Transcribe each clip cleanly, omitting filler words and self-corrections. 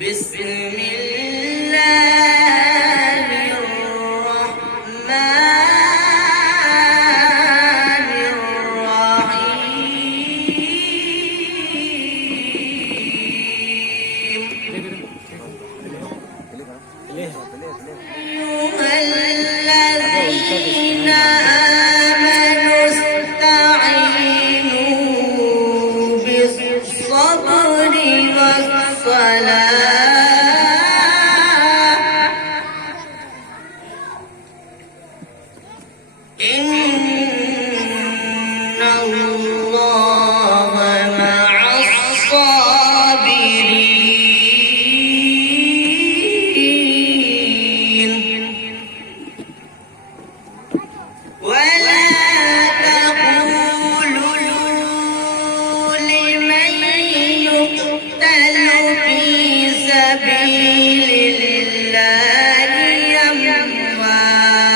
بسم الله الرحمن الرحيم أيها الذين آمنوا استعينوا بالصبر والصلاة إن الله مع الصابرين ولا تقولوا لمن يقتل في سبيل الله أموات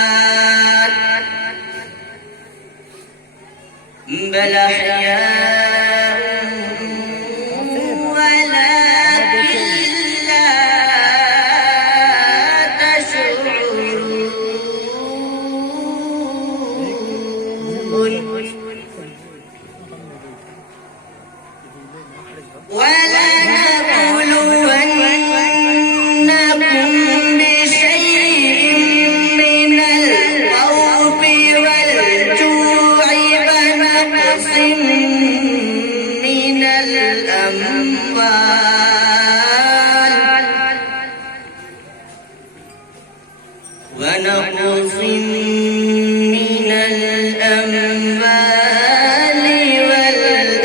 بل أحياء ولكن لا تشعرون ولنبلونكم بشيء من الخوف والجوع ونقص من الأموال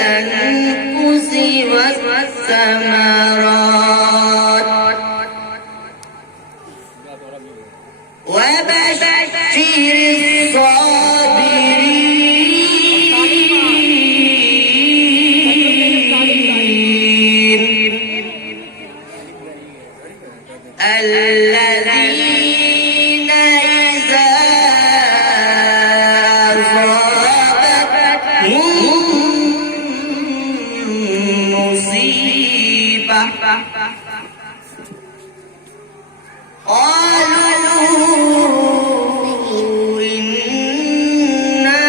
والأنفس والثمرات وبشر الصابرين الذين إذا أصابتهم مصيبة قالوا إنا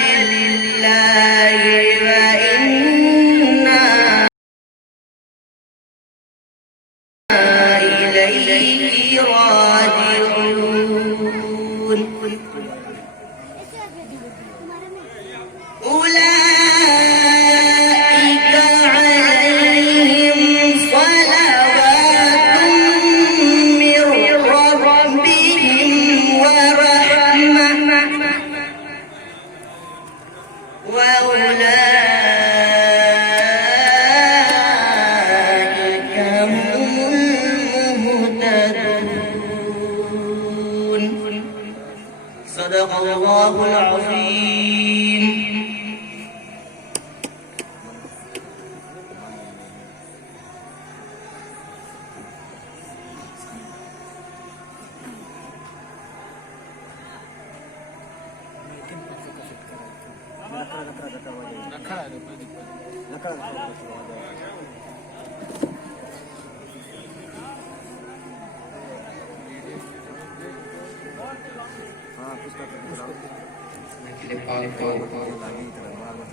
لله وإنا إليه راجعون أولئك عليهم صلوات من ربهم ورحمة وأولئك هم المهتدون صدق الله العظيم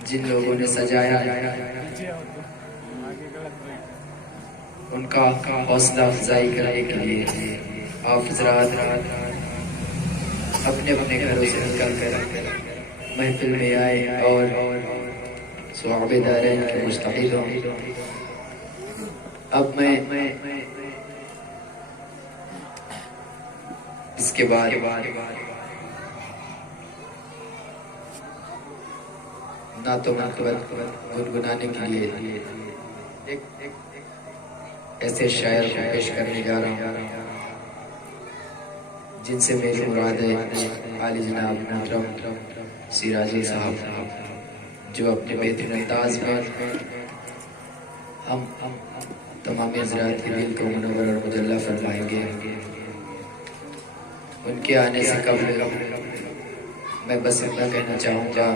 جن لوگوں نے سجایا ان کا حوصلہ افزائی کرنے کے لیے آپ حضرات اپنے اپنے گھروں سے نکل کر محفل میں آئے اور صحابہ دارین کے مستحیل ہوں. اب میں اس کے بعد نعت و منقبت گنگنانے کے لیے ایسے شاعر کو پیش کرنے جا رہا ہوں جن سے میری مراد ہے عالی جناب محترم سراجی صاحب جو اپنے بہترین انداز میں ہم تمام حضرات کے دل کو منور اور مجلہ فرمائیں گے. ان کے آنے سے قبل میں بس اتنا کہنا چاہوں گا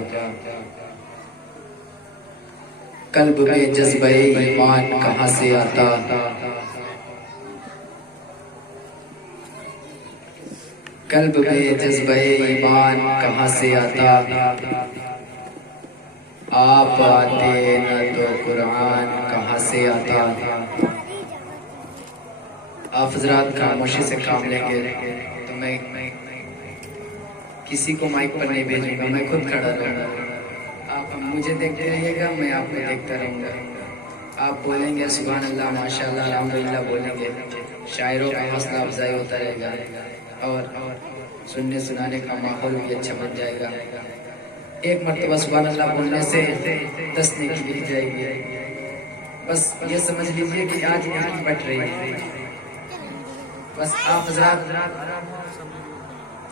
قلب میں جذبہ ایمان کہاں سے آتا، قلب میں جذبہ ایمان کہاں سے آتا، آپ آتے نہ تو قرآن کہاں سے آتا۔ آپ حضرات خاموشی سے کام لیں گے تو میں کسی کو مائک پر نہیں بھیجوں گا، میں خود کھڑا رہوں گا۔ آپ مجھے دیکھتے رہیے گا، میں آپ کو دیکھتا رہوں گا۔ آپ بولیں گے سبحان اللہ، ماشاءاللہ، الحمدللہ بولیں گے، شاعروں کا حوصلہ افزائی ہوتا رہے گا اور سننے سنانے کا ماحول بھی اچھا بن جائے گا۔ ایک مرتبہ سبحان اللہ بولنے سے 10 نیکی مل جائے گی۔ بس یہ سمجھ لیجئے کہ آج نیکی بٹ رہی ہے۔ بس آپ حضرات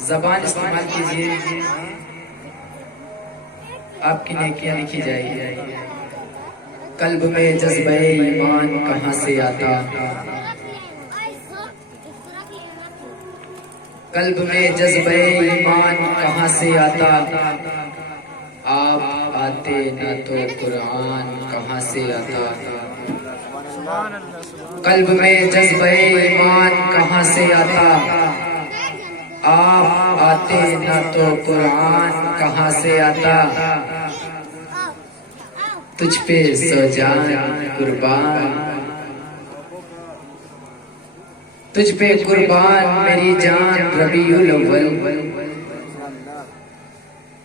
زبان استعمال کیجئے، آپ کی نیکیاں لکھی جائے گی۔ قلب میں جذبہ ایمان کہاں سے آتا، قلب میں جذبہ ایمان کہاں سے آتا، آپ آتے نہ تو قرآن کہاں سے آتا۔ قلب میں جذبہ ایمان کہاں سے آتا، آپ آتے نہ تو قرآن کہاں سے آتا۔ تجھ پہ سو جان قربان، تجھ پہ قربان میری جان ربیع الاول،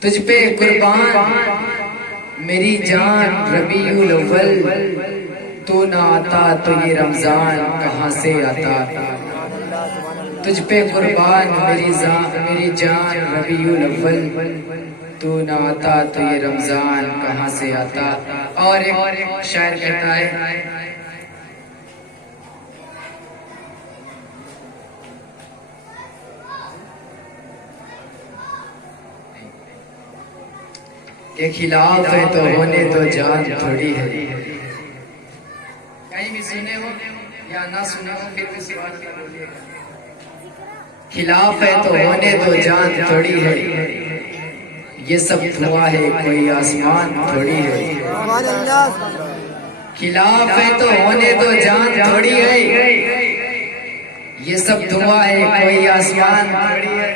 تجھ پہ قربان میری جان ربیع الاول، تو نہ آتا تو یہ رمضان کہاں سے آتا۔ تجھ پہ قربان میری جان ربیع الاول، تو نہ آتا تو یہ رمضان کہاں سے آتا۔ اور ایک شاعر کہتا ہے کہ خلاف ہے تو ہونے تو جان تھوڑی ہے۔ کہیں بھی سنے ہو یا نہ سنے ہو پھر کسی بات کے بولیے گا۔ خلاف ہے تو ہونے تو جان تھوڑی ہے، یہ سب دھواں ہے کوئی آسمان تھوڑی ہے۔ خلاف ہے تو ہونے تو جان تھوڑی ہے، یہ سب دھواں ہے کوئی آسمان تھوڑی ہے۔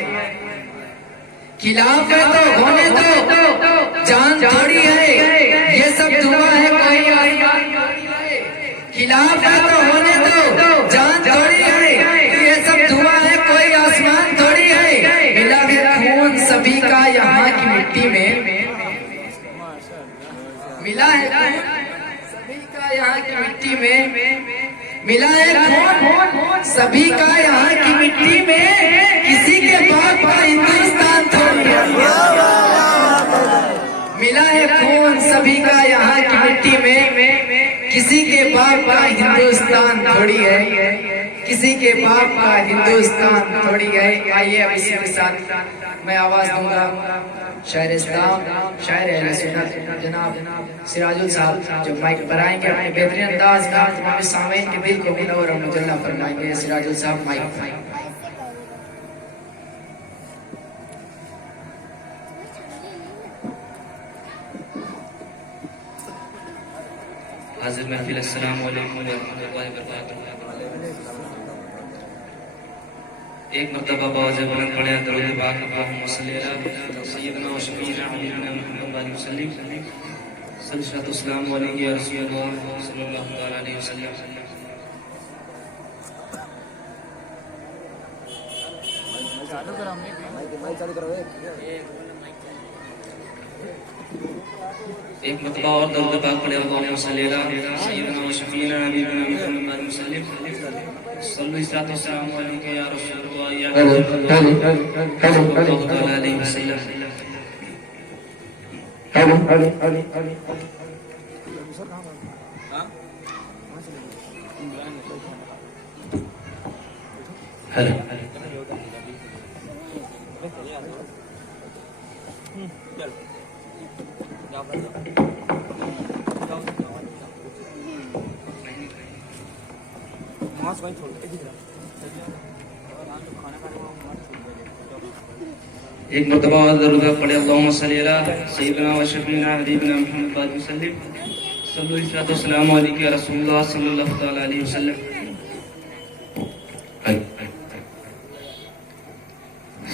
خلاف ہے تو ہونے تو جان تھوڑی ہے، یہ سب دھواں ہے کوئی آسمان تھوڑی ہے۔ خلاف ہے تو ہونے تو جان تھوڑی ہے، یہ سب دھواں ہے کوئی آسمان تھوڑی ہے۔ ملا ہے خون سبھی کا یہاں کی مٹی میں، ملا ہے خون سبھی کا یہاں کی مٹی میں، ملا ہے خون سبھی کا یہاں کی مٹی میں، کسی کے باپ کا ہندوستان تھوڑی ہے۔ ملا ہے خون سبھی کا یہاں کی مٹی میں، کسی کے باپ کا ہندوستان تھوڑی ہے، کسی کے باپ کا ہندوستان تھوڑی ہے۔ آئیے اب اسی کے ساتھ میں آواز دوں گا شاعر اسلام، شاعر اہل سنت جناب سراج صاحب، جو مائک پر آئیں گے اپنے بہترین انداز میں تمام سامعین کے دل کو منور اور مجلہ فرمائیں گے۔ سراج صاحب مائک پر۔ حاضر محفل السلام علیکم ورحمۃ اللہ وبرکاتہ۔ ایک مرتبہ باوجہ بلند پڑھے درود پاک اللہم صلی علی سیدنا و شفیعنا حبیبنا محمد علیہ وسلم۔ صلی السلام علیہ یا رسول اللہ صلی اللہ علیہ وسلم۔ ایک مرتبہ اور درود پاک پڑھے اللہم صلی علی سیدنا و شفیعنا حبیبنا محمد علیہ وسلم۔ صلی السلام علیہ یا رسول اللہ یا حبیب اللہ صلی اللہ علیہ وسلم۔ ایک مرتبہ درود پڑھے اللہم صلی علی سیدنا و شفیعنا حبیبنا محمد علیہ وسلم۔ صلو السلام علیکم یا رسول اللہ صلی اللہ تعالی علیہ وسلم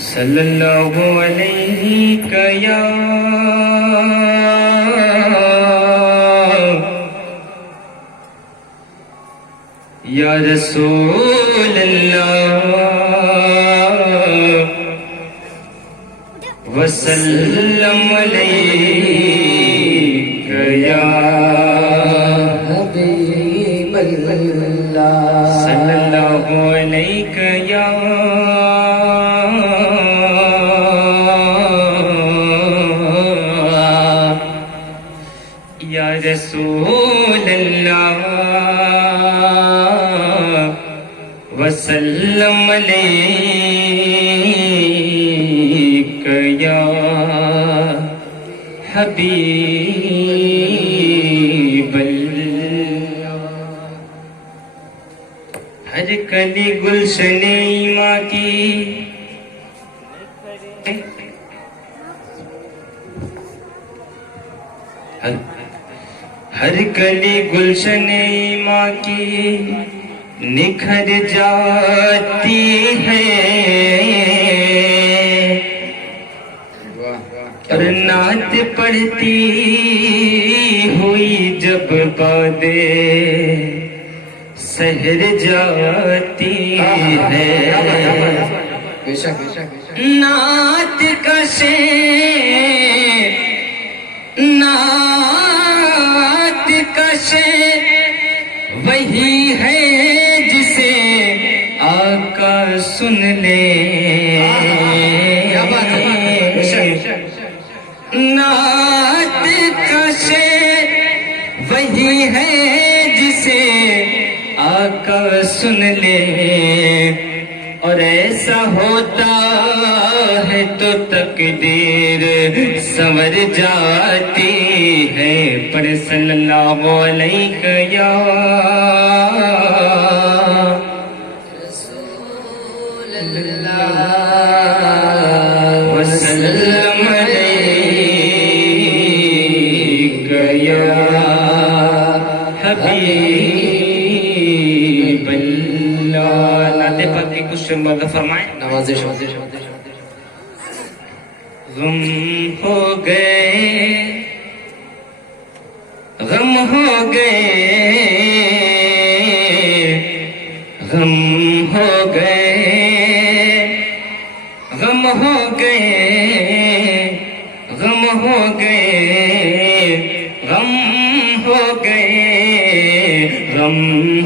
صلی اللہ علیہ یا یا رسول اللہ وسلم علیک یا حبیب اللہ صلی اللہ علیک یا رسول اللہ وسلم علیک یا حبیب اللہ ہر کلی گلشن ایماں کی ہر کلی گلشن ایماں کی نکھر جاتی ہے اور نعت پڑھتی ہوئی جب بادے سحر جاتی ہے نعت کا شعر نعت کا شعر وہی ہے جسے آقا سن لے نعت کا شعر وہی ہے جسے آقا سن لے اور ایسا ہوتا ہے تو تقدیر سنور جاتی ہے پر صلی اللہ علیہ یا رسول اللہ وسلم علیک یا حبیب اللہ نعت پاک کی کچھ مرد فرمائیں نوازش غم ہو گئے غم ہو گئے غم ہو گئے غم ہو گئے غم ہو گئے غم ہو گئے غم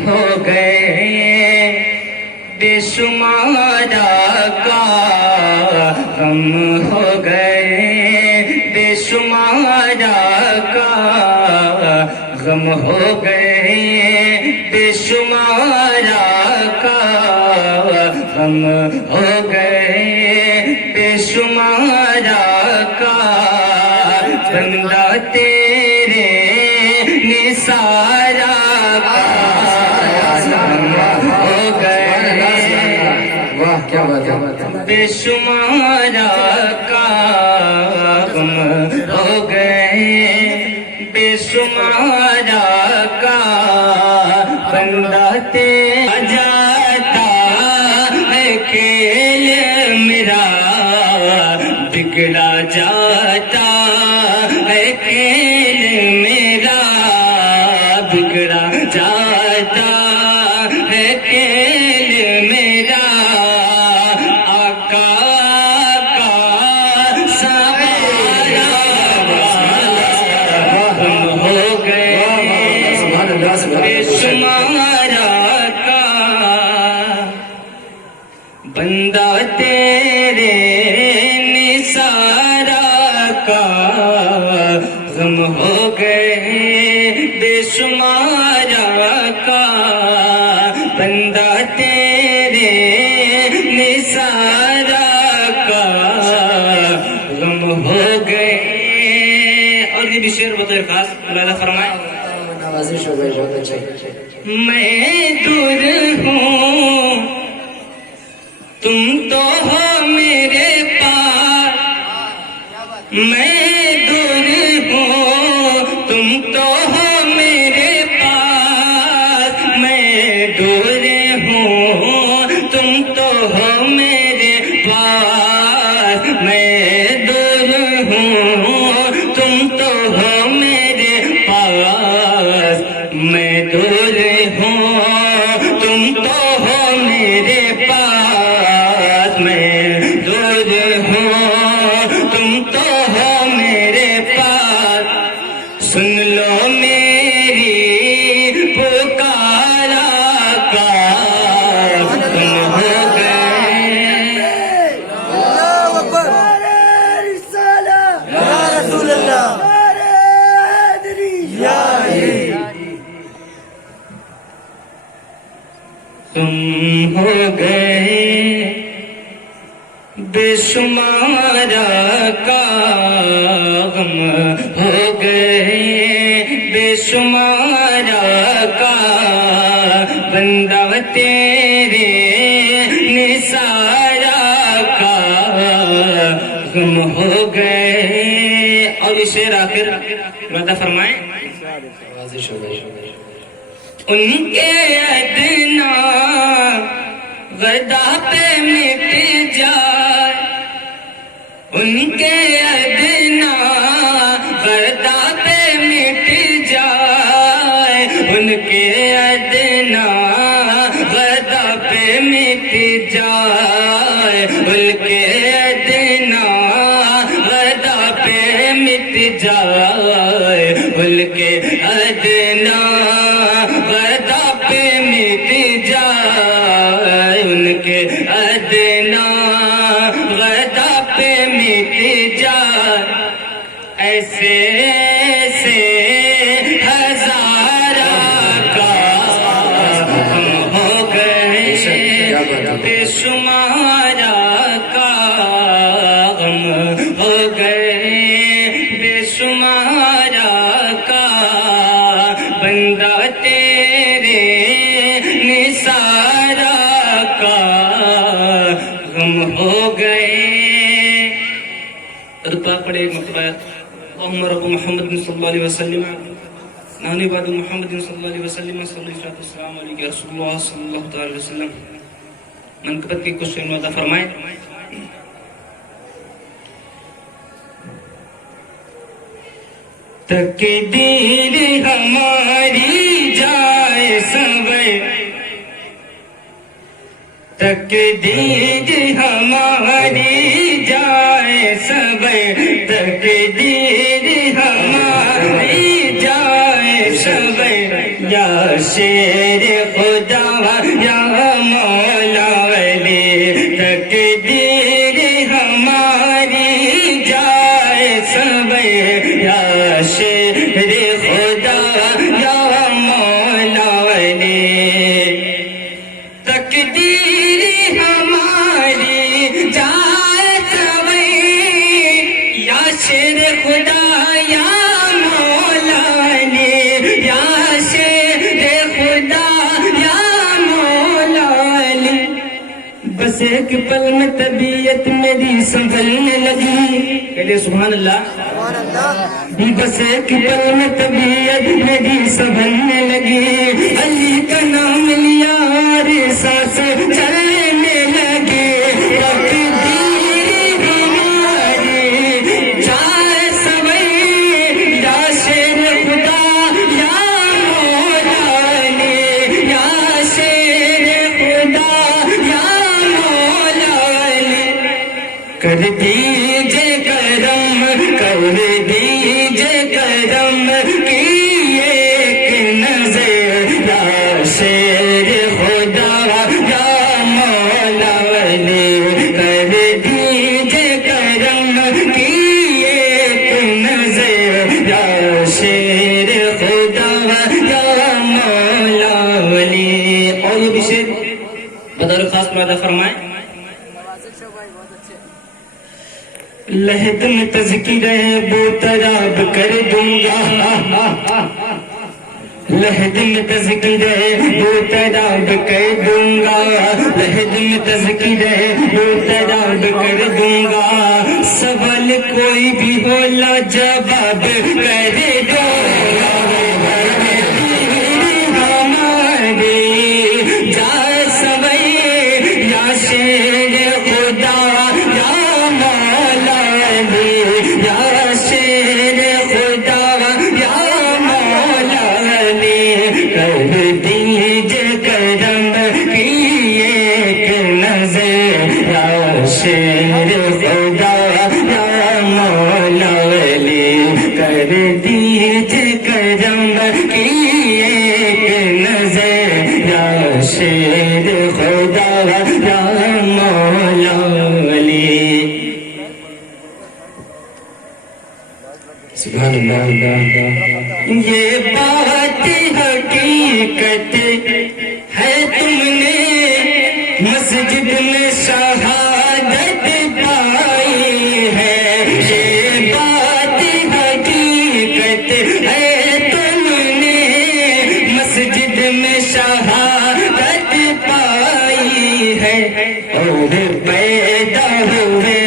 ہو گئے بے شمار کا غم ہو گئے بے شمار کا غم ہو گئے بے شمار کا غم ہو گئے بے شمار کا بندہ تیرے نثارا کا غم ہو گئے واہ کیا بات ہے بے شمار کا غم ہو گئے بے شمار کا بندہ تیرا جاتا ہے کھیل میرا بگڑا جاتا ہے کھیل میرا بگڑا جاتا ہے کھیل میرا آقا کا سوارا غم ہو گئے بے شمار کا بندہ تیرے نثارا کا غم ہو گئے بے شمار کا بندہ تیرے نثارا کا غم ہو گئے اور یہ بھی شعر بطور خاص اللہ فرمائے نوازش ہو گئی بہت اچھا میں دور ہوں تم تو ہو میرے پاس میں دور ہوں تم تو ہو میرے ہو میرے پاس میں دور ہوں، تم تو ہو میرے پاس میں دور ہوں، تم تو ہو میرے پاس میں دور ہوں، تم تو ہو میرے پاس، سن لو میری پکارا کا تم ہو گئے، اللہ اکبر رسالہ یا رسول اللہ یا تم ہو گئے بے شمارا کا غم ہو گئے بے شمارا کا بندہ تیرے نثارا کا غم ہو گئے۔ اور یہ شعر آخر وعدہ فرمائیں، نوازش ہو گئی۔ ان کے ادنا غدا پہ مٹ جائے، ان کے ادنا غدا پہ مٹ جائے، ان کے ادنا غدا پہ مٹ جائے، ان کے ادنا غدا پہ مٹ جائے، ان کے ادنا غدا پہ مٹ جائے، ان کے ادنا غدا پہ مٹ جائے، ایسے ایسے ہزارہ کا ہم ہو گئے بے شمارا کا غم ہو گئے بے شمارا کا بندہ تیرے نثارا کا غم ہو گئے۔ پاک پڑھے ایک مرتبہ اللہم رب محمد صلی اللہ علیہ وسلم نانی بعد محمد صلی اللہ علیہ وسلم صلی اللہ علیہ وسلم علیہ رسول اللہ صلی اللہ علیہ وسلم۔ منقبت کی کچھ وعدہ فرمائیں۔ تقدیر ہماری جائے سنور، تقدیر ہماری جائے سنور، تقدیر ہماری جائے سنور، یا شیر خدا یا مولا علی، تقدیر ہماری جائے سنور، یا شیر خدا یا مولا علی، تقدیر ہماری جائے سنور، یا شیر خدا یا مولا علی، یا شیر خدا یا مولا علی۔ بس ایک پل میں طبیعت میری سنبھلنے لگی، کہتے سبحان اللہ۔ سبحان اللہ بس ایک پل میں طبیعت میری سنبھلنے لگی، علی کا نام لیا اور سانسیں چلنے لگی، تقدیر ہماری جائے سنور، یا شیر خدا یا مولا علی، یا شیر خدا یا مولا علی، کر دیجئے کرم کر دیجئے کرم کی ایک نظر، یا شیر خدا یا مولا علی، کر دیجئے کرم کی ایک نظر، یا شیر خدا یا مولا علی۔ اور یہ بھی شعر بطور خاص وعدہ فرمائیں۔ لہد میں تذکرہ بو تراب کر دوں گا، لہد میں تذکرہ بو تراب کر دوں گا، لہد میں تذکرہ بو تراب کر دوں گا، سوال کوئی بھی ہو لاجواب کر دوں گا، ہماری جائے سوئی یا شیر خدا یا مولا علی یا شیر خدا یا مولا علی کر دیجئے کرم کی ایک نظر یا شیر خدا یا مولا علی کر دیجئے کرم کی ایک نظر یا شیر خدا یا مولا علی. سبحان اللہ. یہ بات حقیقت ہے تم نے مسجد میں شہادت پائی ہے. یہ بات حقیقت ہے تم نے مسجد میں شہادت پائی ہے. اور پیدا ہوئے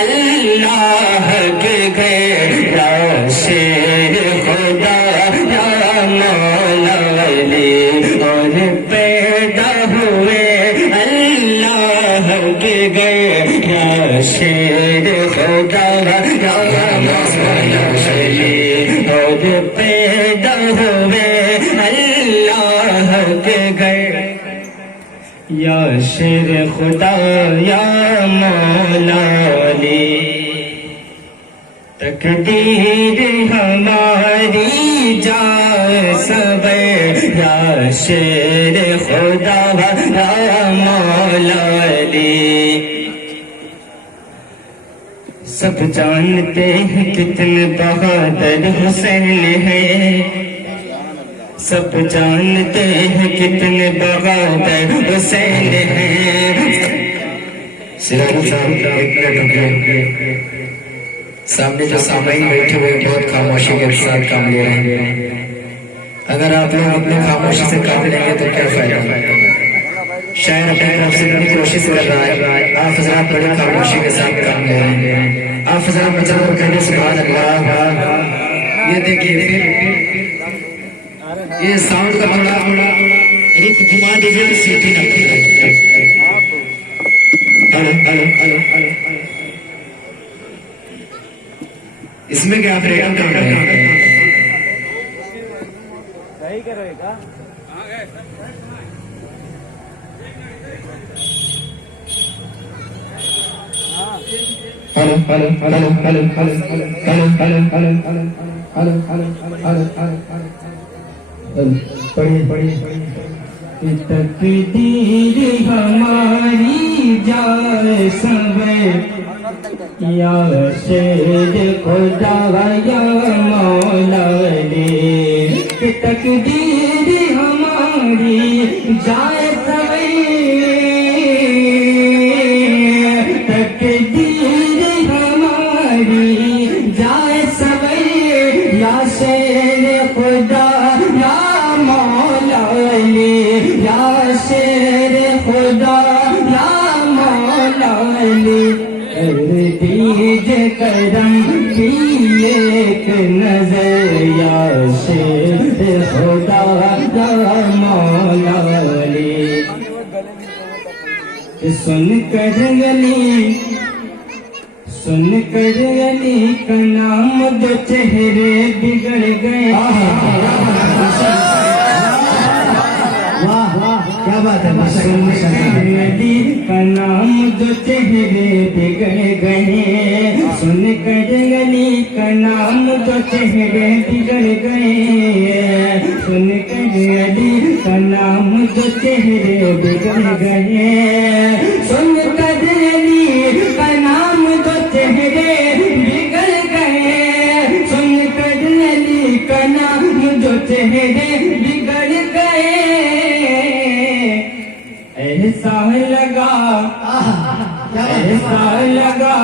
اللہ کے گھر یا شیر خدا یا مولا علی. اور پیدا ہوئے اللہ کے گھر یا شیر خدا یا مولا علی. اور پیدا ہوئے اللہ کے گھر یا شیر خدا یا مولا علی. تقدیر ہماری جائے صبر یا شیر خدا یا مولا علی. سب جانتے ہیں کتنے بہادر حسین ہیں. سب جانتے ہیں کتنے بہادر حسین ہیں. سراج صاحب ایک منٹ رکیے. سامنے جو سامعین بیٹھے ہوئے بہت خاموشی کے ساتھ کام لے رہے ہیں. اگر آپ لوگ اپنی خاموشی سے کام لیں گے تو کیا فائدہ. شاعر اپنی طرف سے اتنی کوشش کر رہا ہے, آپ حضرات بڑی خاموشی کے ساتھ کام لے رہے ہیں. آپ حضرات مچل کر کہنے سبحان اللہ. یہ دیکھیے پھر یہ ساؤنڈ کا تھوڑا رخ گھما دیجیے تو سیٹی نہ اس میں کیا فریڈم کر رہے ہیں. تقدیر ہماری جائے صبر یا شیر خدا یا مولا علی. تقدیر ہماری جائے صبر تقدیر ہماری جائے صبر یا شیر خدا یا مولا علی یا شیر خدا یا مولا علی. کر دیجئے کرم کی ایک نظر یا شیر خدا یا مولا علی. سن کر علی کا نام دو چہرے بگڑ گئے. کیا بات ہے. علی کا نام دو چہرے بگڑ گئے. سن کر علی کا نام دو چہرے بگڑ گئے. سن کر علی کا نام دو چہرے بگڑ گئے. سن کر علی کا نام دو چہرے بگڑ گئے. سن کر علی کا نام دو چہرے بگڑ گئے. ایسا لگا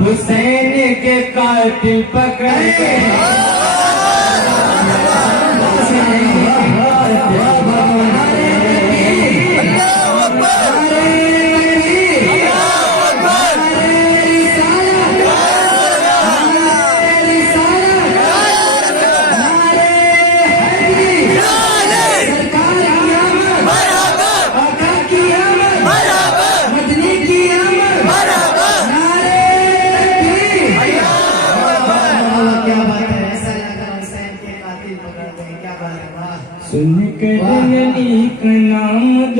حسین کے قاتل پکڑ کے مرحبا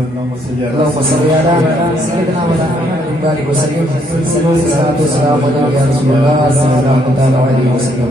اللهم صل على سيدنا محمد وبارك وسلم صلوات والسلام على رسول الله صلى الله عليه وسلم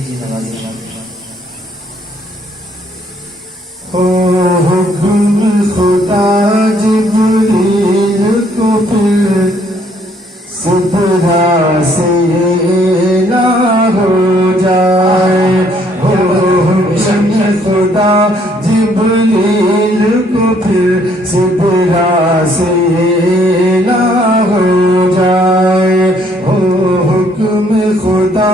جی نوازی ہو حکم خدا جبریل کو پھر صدرا سے نہ ہو جائے ہو حکم خدا جبریل کو پھر صدرا سے نہ ہو جائے ہو حکم خدا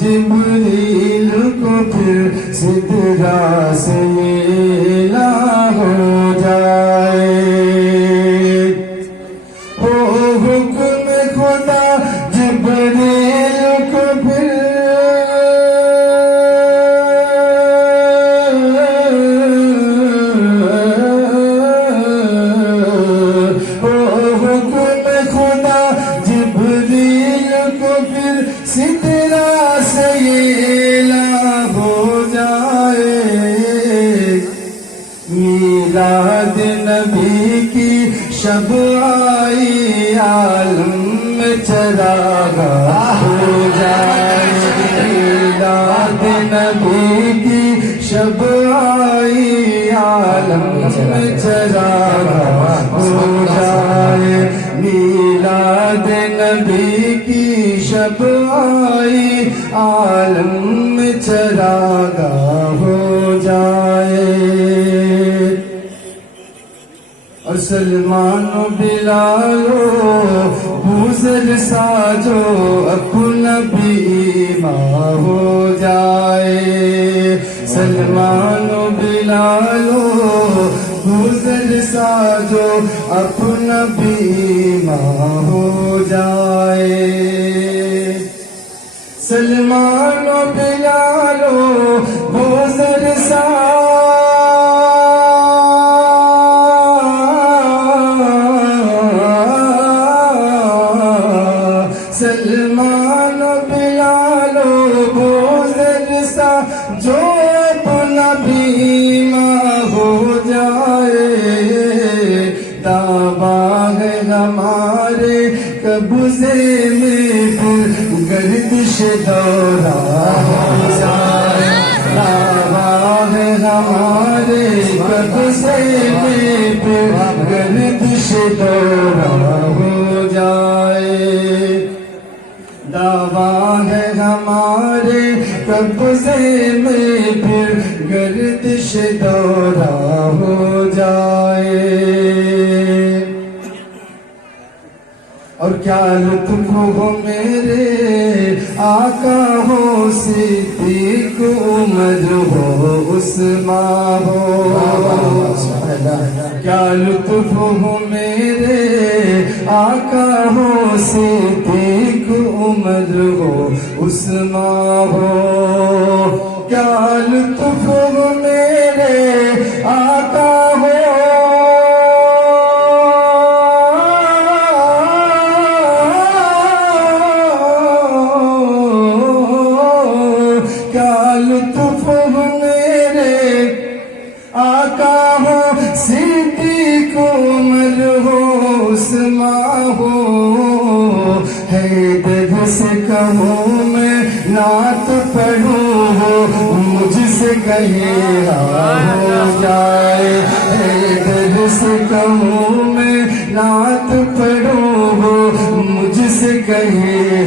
جبریل کو پھر صدرا سے نہ ہو جائے ہو حکم خدا جبریل کو پھر ہو حکم خدا جبریل کو پھر صدرا سے ہو جائے میلاد نبی کی شب آئی عالم میں چراغا ہو جائے میلاد نبی کی شب آئی عالم میں چراغا ہو جائے میلاد نبی کی شب آئی عالم میں چراغا ہو جائے اور سلمان و بلال و بوذر ساجو اپنا بیما ہو جائے سلمان و بلال و بوذر ساجو اپنا بیما ہو جائے سلمان و بلال و بوذر سلمان و بلال و بوذر سا جو اپنا بیما ہو جائے دعویٰ ہے ہمارے قبضے میں پھر گردش دورہ ہو جائے دعویٰ ہے ہمارے قبضے میں پھر گردش دورہ ہو جائے دعویٰ ہے ہمارے قبضے میں پھر گردش دورہ ہو جائے اور کیا لطف ہو میرے آقا ہو صدیق عمر ہو عثمان ہو کیا لطف ہو میرے آقا ہو صدیق عمر ہو عثمان ہو کیا لطف ہو میرے آقا ہو کیا لطف ہو میرے آقا ہو صدیق عمر ہو عثمان ہو حیدر سے کہوں میں نعت پڑھوں ہو مجھ سے کہے ہو جائے حیدر سے کہوں میں نعت پڑھوں ہو مجھ سے کہے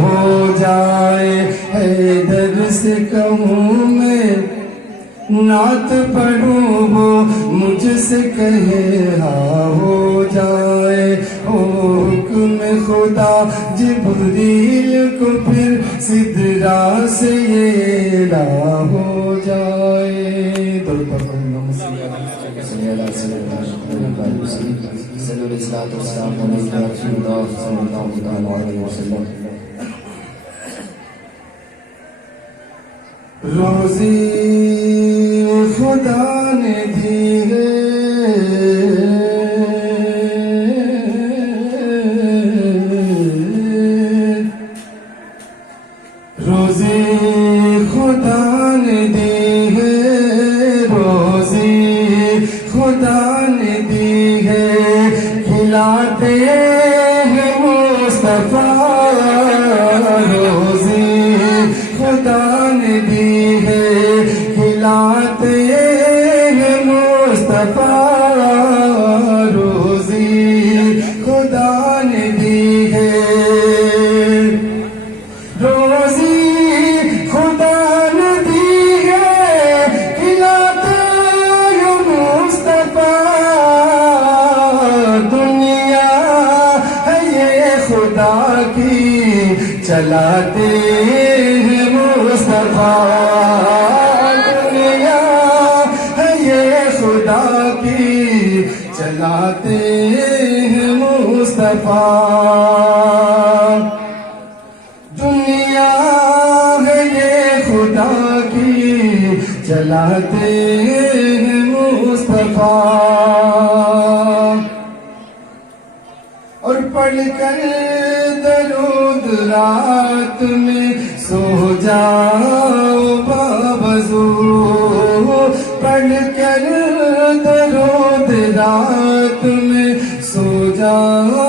ہو جائے حیدر سے کہوں میں نعت پڑھوں ہو مجھ سے کہے ہو جائے او حکم خدا جبریل کو پھر صدرا سے یہ لا ہو جائے درود پر صلی اللہ علیہ وسلم صلی اللہ علیہ وسلم روزی خدا نے دی ہے روزی خدا نے دی ہے روزی خدا نے دی ہے کھلاتے ہیں مصطفیٰ روزی خدا نے دی ہے کھلاتے ہیں مصطفیٰ روزی خدا نے دی ہے روزی خدا نے دی ہے کھلاتے ہیں مصطفیٰ دنیا ہے یہ خدا کی چلاتے ہیں مصطفیٰ دنیا ہے یہ خدا کی چلاتے ہیں مصطفیٰ دنیا ہے یہ خدا کی چلاتے ہیں مصطفیٰ اور پڑھ کر درود رات میں سو جاؤ باوضو پڑھ کر درود رات میں سو جاؤ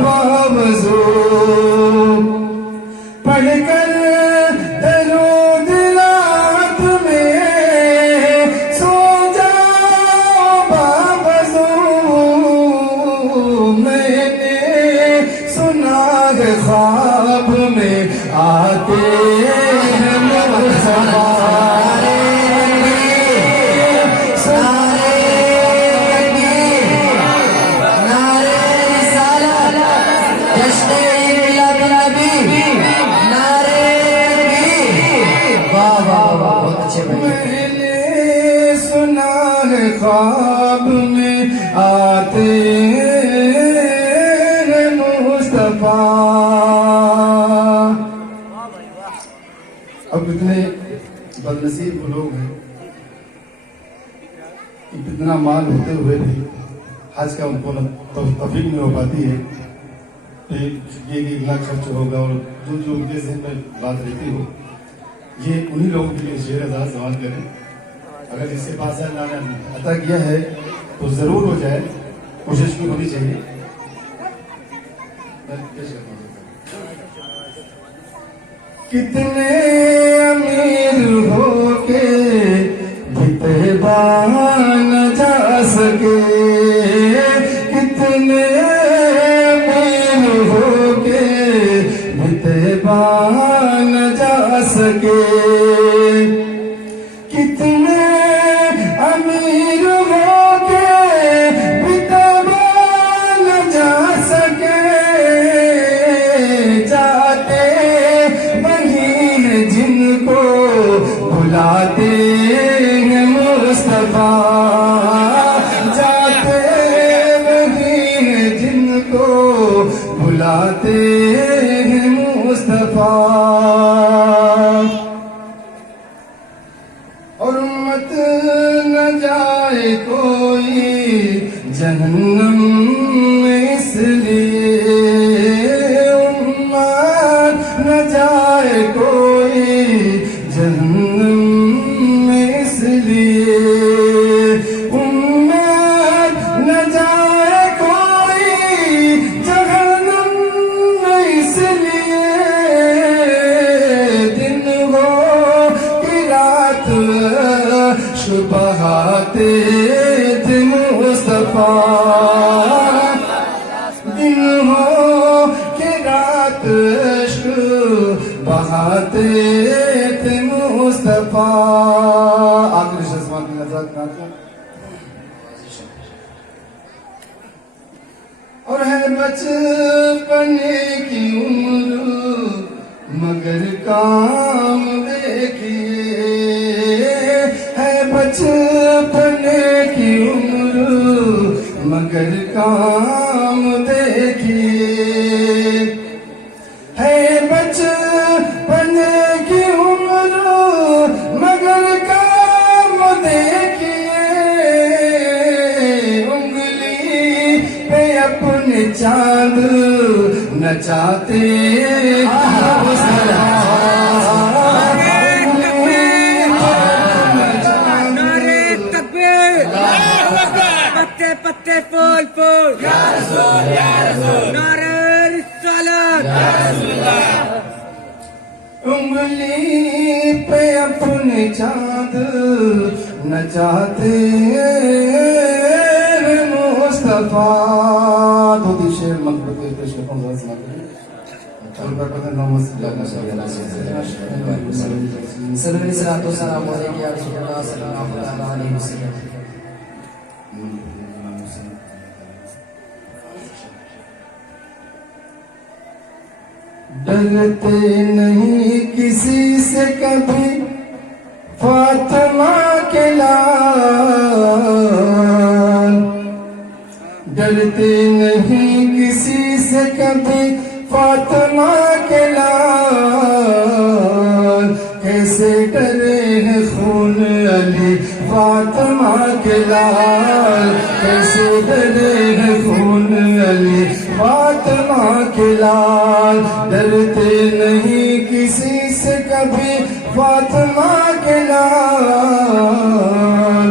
باوضو پڑھ کر درود رات میں سو جاؤ باوضو میں نے سنا ہے خواب میں آتے ہیں مصطفیٰ میں نے سنا ہے خواب میں آتے ہیں مصطفیٰ اب اتنے بدنصیب لوگ ہیں کہ اتنا مال ہوتے ہوئے بھی حج کا ان کو توفیق نہیں ہو پاتی ہے کہ یہ اتنا خرچ ہوگا اور جو ان کے ذہن میں بات رہتی ہو یہ انہی لوگوں کے لیے شعر اعزاز سوال کریں اگر اس کے پاس اللہ نے عطا کیا ہے تو ضرور ہو جائے کوشش کی ہونی چاہیے کتنے امیر ہو کے بھی طیبہ نہ جا سکے کتنے امیر ہو کے بھی طیبہ نہ جا سکے کتنے امیر ہو کے بھی طیبہ نہ جا سکے جاتے وہی ہیں جن کو بلاتے ہیں مصطفیٰ جاتے وہی ہیں جن کو بلاتے ہیں مصطفیٰ اور امت نہ جائے کوئی جہنم میں اس لیے امت نہ جائے کوئی جہنم میں اس لیے امت نہ جائے کوئی جہنم میں اس لیے دن ہو کہ رات بہاتے تھے مصطفیٰ دن ہو کہ رات عشق بہاتے تھے مصطفیٰ آخری شسمان کی نظر کھاتے اور ہے بچپن کی عمر مگر کام دیکھیے ہے بچپن کی عمر مگر کام دیکھیے ہے بچپن کی عمر مگر کام دیکھیے انگلی پہ اپنے چاند نچاتے پتے پتے پھول پھول یا رسول نعرہ انگلی پہ اپنے چاند نچاتے مصطفیٰ. دو دی شعر مقبول کے پیش کرتا ہوں. اور برکت نام صلی اللہ علیہ وسلم. صلی اللہ علیہ وسلم علیہ یا رسول اللہ صلی اللہ علیہ وسلم. ڈرتے نہیں کسی سے کبھی فاطمہ کے لال. ڈرتے نہیں کسی سے کبھی فاطمہ کے لال. کیسے ڈرے ہیں خون علی فاطمہ کے لال. کیسے ڈرے ہیں خون علی فاطمہ کے لال. ڈرتے نہیں کسی سے کبھی فاطمہ کے لال.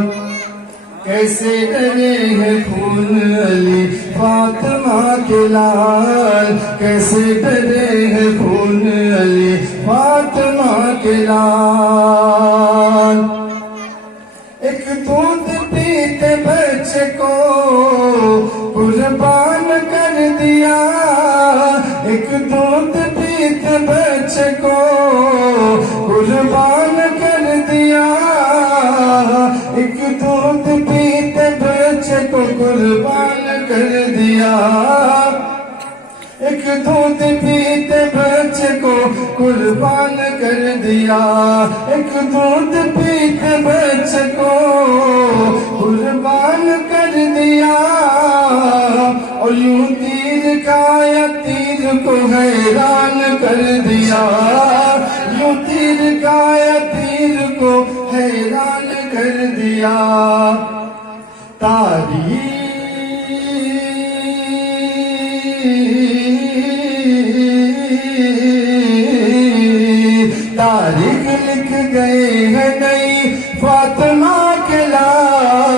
کیسے ڈرے ہیں خون علی فاطمہ کے لال. کیسے ڈرے ہیں خون علی فاطمہ کے لال. ایک دودھ پیتے بچے کو قربان کر دیا. ایک دودھ پیتے بچے کو قربان کر دیا. ایک دودھ پیتے بچے کو قربان کر دیا. ایک دودھ پیتے بچے کو قربان کر دیا. ایک دودھ پیتے بچے کو قربان کر دیا. اور یوں تیر کا یا تیر کو حیران کر دیا. یوں تیر کا یا تیر کو حیران کر دیا. تاریخ لکھ گئے ہیں نئی فاطمہ کے لال.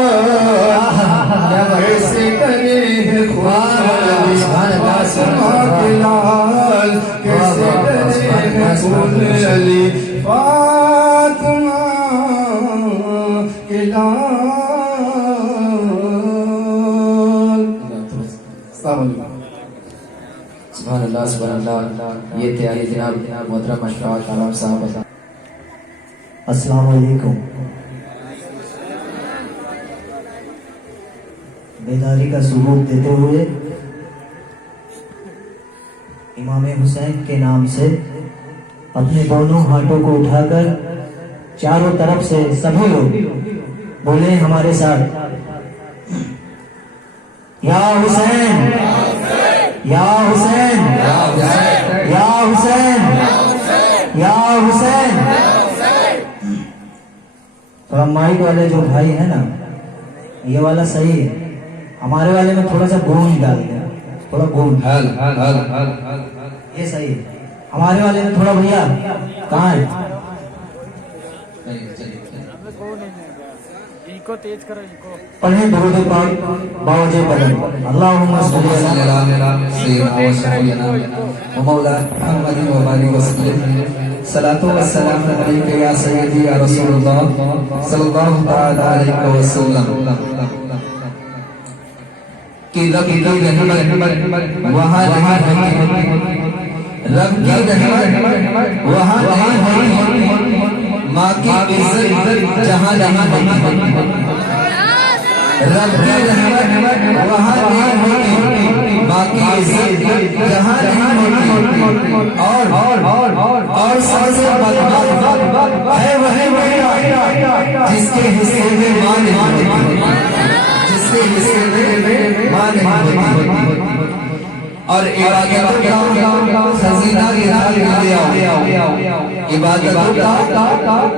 کیسے کرے ہیں خون فاطمہ کے لال. کیسے کرے ہیں خون علی فاطمہ کے لال. السلام علیکم. سبحان اللہ سبحان اللہ. یہ تھے جناب محترم اشفاق عالم صاحب. السلام علیکم. بیداری کا ثبوت دیتے ہوئے امام حسین کے نام سے اپنے دونوں ہاتھوں کو اٹھا کر چاروں طرف سے سبھی لوگ بولے ہمارے ساتھ, یا حسین یا حسین یا حسین یا حسین. تو ہم مائک والے جو بھائی ہیں نا, یہ والا صحیح ہے. ہمارے والے میں تھوڑا سا گونج ڈال دیا, تھوڑا گونج. یہ صحیح ہے. ہمارے والے میں تھوڑا بھیا کہاں ہے, پڑھیں درود پاک باوجہ بلند. اللہم صلی علی سیدنا و شفیعنا و مولانا محمد و بارک وسلم. صلاۃ و سلام علیک یا سیدی یا رسول اللہ صلی اللہ تعالی علیہ وسلم. کہ رب کی رحمت وہاں نہیں ہوتی, رب کی رحمت وہاں نہیں ہوتی, ماں کی عزت جہاں جہاں نہیں ہوتی. رب کی رحمت وہاں نہیں ہوتی, ماں کی عزت جہاں نہیں ہوتی. اور سب سے بدبخت ہے وہی جس کے حصے میں ماں نہیں ہوتی, جس کے حصے میں ماں نہیں ہوتی. اور عبادتوں کا خزینہ گرا کے لے آؤ, عبادتوں کا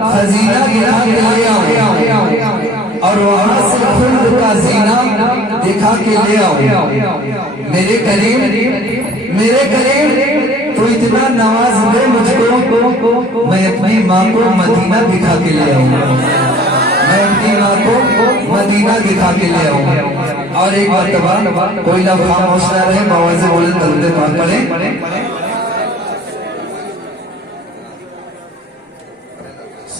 خزینہ گرا کے لے آؤ, اور وہاں سے خلد کا زینہ دکھا کے لے آؤ. میرے کریم تو اتنا نواز دے مجھ کو, میں اپنی ماں کو مدینہ دکھا کے لے آؤں, میں اپنی ماں کو مدینہ دکھا کے لے آؤں. اور ایک مرتبہ کوئی لفظ خاموش نہ رہے, مواز بولے درود پاک پڑھیں.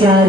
4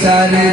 4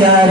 4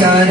4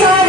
4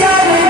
4